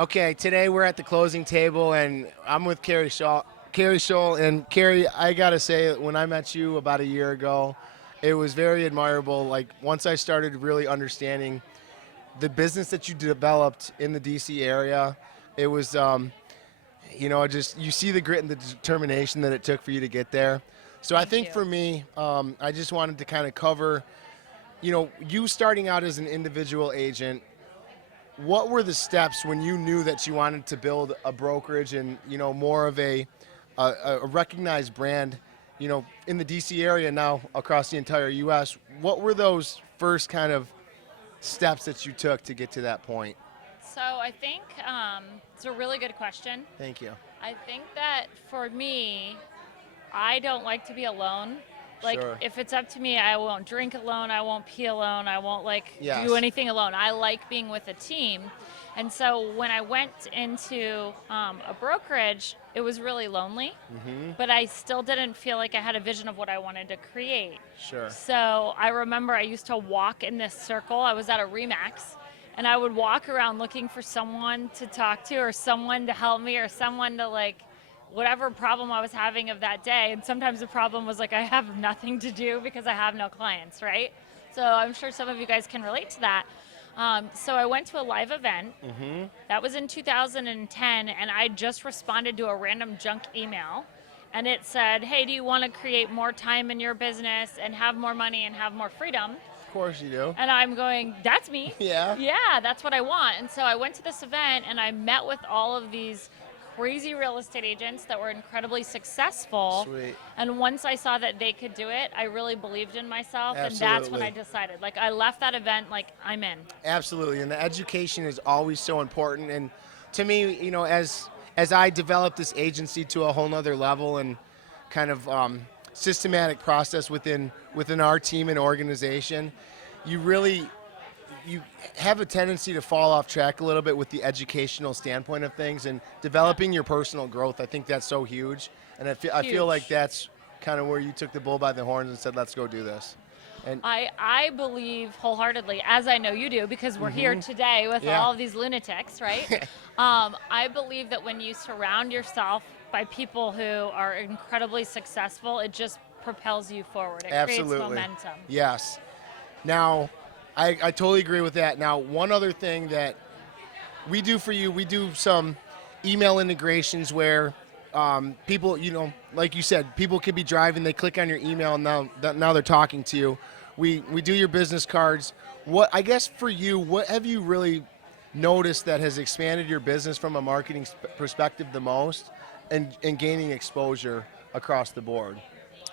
Okay, today we're at the closing table, and I'm with Keri Shull. Keri Shull, and Keri, I gotta say, when I met you about a year ago, it was very admirable. Like once I started really understanding the business that you developed in the DC area, it was, just you see the grit and the determination that it took for you to get there. So I Thank think you. for me, I just wanted to kind of cover, you starting out as an individual agent. What were the steps when you knew that you wanted to build a brokerage and more of a recognized brand, in the DC area now across the entire U.S. What were those first kind of steps that you took to get to that point? So I think it's a really good question. Thank you. I think that for me, I don't like to be alone. Like Sure. if it's up to me, I won't drink alone, I won't pee alone, I won't do Yes. anything alone. I like being with a team. And so when I went into a brokerage, it was really lonely, but I still didn't feel like I had a vision of what I wanted to create. Sure. So I remember I used to walk in this circle. I was at a Remax, and I would walk around looking for someone to talk to or someone to help me or someone to whatever problem I was having of that day. And sometimes the problem was I have nothing to do because I have no clients, right? So I'm sure some of you guys can relate to that. So I went to a live event. That was in 2010, and I just responded to a random junk email. And it said, hey, do you want to create more time in your business and have more money and have more freedom? Of course you do. And I'm going, that's me. Yeah. Yeah, that's what I want. And so I went to this event and I met with all of these crazy real estate agents that were incredibly successful. Sweet. And once I saw that they could do it, I really believed in myself. And that's when Absolutely. I decided. I left that event I'm in. Absolutely, and the education is always so important. And to me, as I developed this agency to a whole nother level and kind of systematic process within our team and organization, you have a tendency to fall off track a little bit with the educational standpoint of things and developing your personal growth. I think that's so huge, and I feel Huge. like that's kind of where you took the bull by the horns and said, let's go do this. And I believe wholeheartedly, as I know you do, because we're here today with Yeah. all of these lunatics, right? I believe that when you surround yourself by people who are incredibly successful, it just propels you forward. It creates Absolutely. momentum. Yes. Now, I totally agree with that. Now, one other thing that we do for you, we do some email integrations where people, like you said, people could be driving, they click on your email, and now they're talking to you. We do your business cards. I guess for you, what have you really noticed that has expanded your business from a marketing perspective the most and gaining exposure across the board?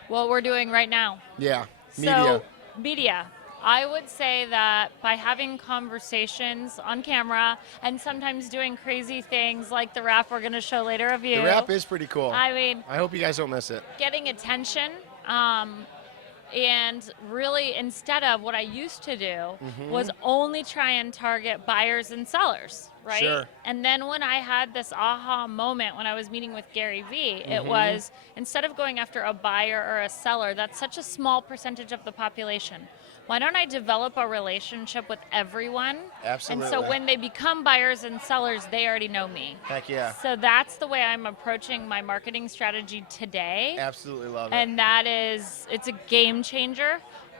What we're doing right now. Yeah, So, media. I would say that by having conversations on camera and sometimes doing crazy things like the rap we're going to show later of you. The rap is pretty cool. I mean, I hope you guys don't miss it. getting attention. And really, instead of what I used to do was only try and target buyers and sellers, right? Sure. And then when I had this aha moment when I was meeting with Gary Vee, it was instead of going after a buyer or a seller, that's such a small percentage of the population. Why don't I develop a relationship with everyone? Absolutely. And so when they become buyers and sellers, they already know me. Heck yeah. So that's the way I'm approaching my marketing strategy today. Absolutely love it. And it's a game changer.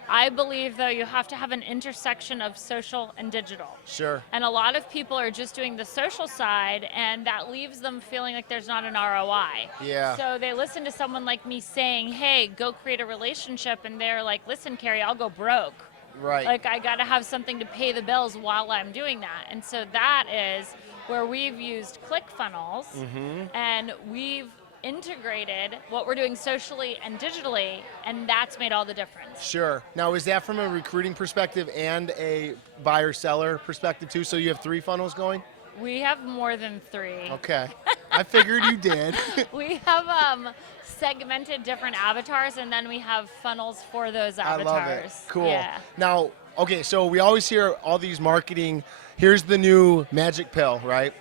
I believe, though, you have to have an intersection of social and digital. Sure. And a lot of people are just doing the social side, and that leaves them feeling like there's not an ROI. Yeah. So they listen to someone like me saying, hey, go create a relationship, and they're like, listen, Keri, I'll go broke. Right. I got to have something to pay the bills while I'm doing that. And so that is where we've used ClickFunnels, and we've integrated what we're doing socially and digitally, and that's made all the difference. Sure. Now, is that from a recruiting perspective and a buyer-seller perspective too? So you have 3 funnels going? We have more than 3. Okay. I figured you did. We have segmented different avatars, and then we have funnels for those I avatars. love it. Cool. Yeah. Now, okay, so we always hear all these marketing, here's the new magic pill, right?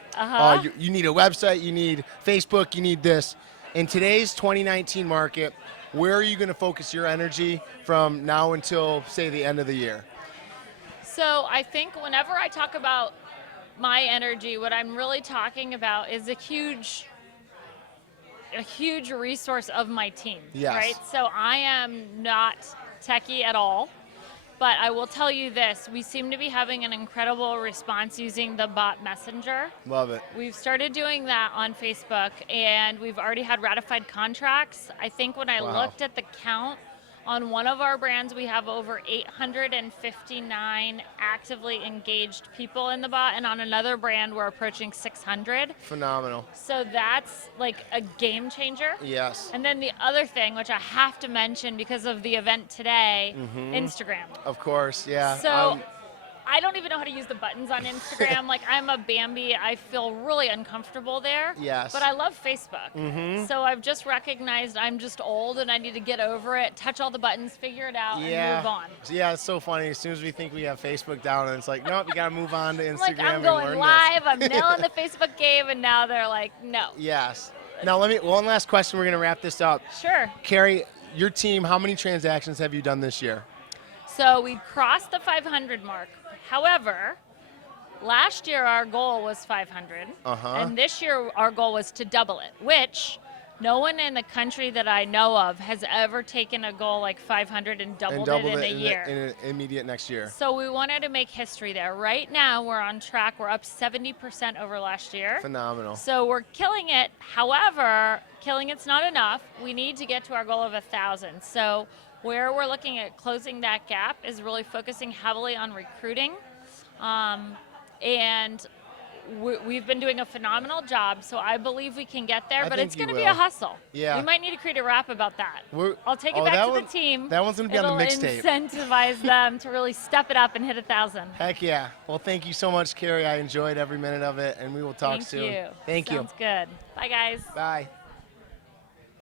You need a website, you need Facebook, you need this. In today's 2019 market, where are you going to focus your energy from now until, say, the end of the year? So I think whenever I talk about my energy, what I'm really talking about is a huge resource of my team. Yes. Right? So I am not techie at all. But I will tell you this, we seem to be having an incredible response using the bot messenger. Love it. We've started doing that on Facebook, and we've already had ratified contracts. I think when I Wow. looked at the count, on one of our brands, we have over 859 actively engaged people in the bot, and on another brand, we're approaching 600. Phenomenal. So that's like a game changer. Yes. And then the other thing, which I have to mention because of the event today, Instagram. Of course, yeah. So I don't even know how to use the buttons on Instagram. Like, I'm a Bambi. I feel really uncomfortable there. Yes. But I love Facebook. So I've just recognized I'm just old and I need to get over it, touch all the buttons, figure it out, and move on. Yeah, it's so funny. As soon as we think we have Facebook down, and it's like, nope, you got to move on to Instagram Like, I'm and going learn live. this. I'm nailing the Facebook game, and now they're like, no. Yes. Now, one last question. We're going to wrap this up. Sure. Keri, your team, how many transactions have you done this year? So we crossed the 500 mark. However, last year our goal was 500, and this year our goal was to double it, which no one in the country that I know of has ever taken a goal like 500 and doubled it in a year. In an immediate next year. So we wanted to make history there. Right now we're on track. We're up 70% over last year. Phenomenal. So we're killing it. However, killing it's not enough. We need to get to our goal of 1,000. So where we're looking at closing that gap is really focusing heavily on recruiting. And we've been doing a phenomenal job, so I believe we can get there, but it's going to be a hustle. Yeah. We might need to create a rap about that. I'll take it Oh, back that to one- the team. that one's gonna be on the mixtape. It'll incentivize them to really step it up and hit 1,000. Heck yeah. Well, thank you so much, Keri. I enjoyed every minute of it, and we will talk Thank soon. you. Thank you. Sounds good. Bye, guys. Bye.